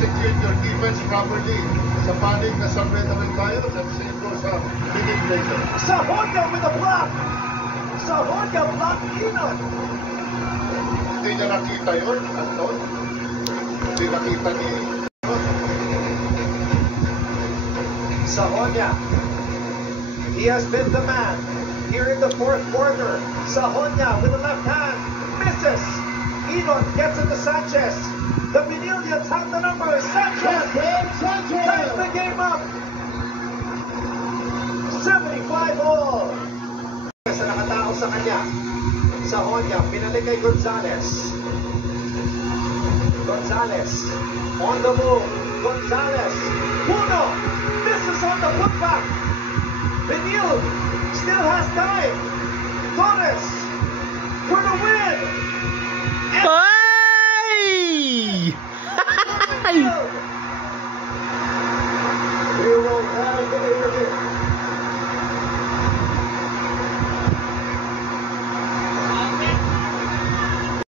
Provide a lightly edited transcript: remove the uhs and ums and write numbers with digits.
execute your defense properly. Sa panig na submit naman tayo, at same goes sa leading later. Sahonga with a block. Sahonga block Inon. Hindi niya nakita yun, Anton. Hindi nakita ni Sahonga. He has been the man here in the fourth quarter. Sahonga with the left hand. Misses. Inon gets it to Sanchez. The Pinillions have the number. Sanchez ties the game up. 75-all. Sa nakatao sa kanya. Sahonga pinalik kay Gonzalez. Gonzalez on the move. Gonzalez. Puno. Misses on the putback. Benil still has time. Torres for the win.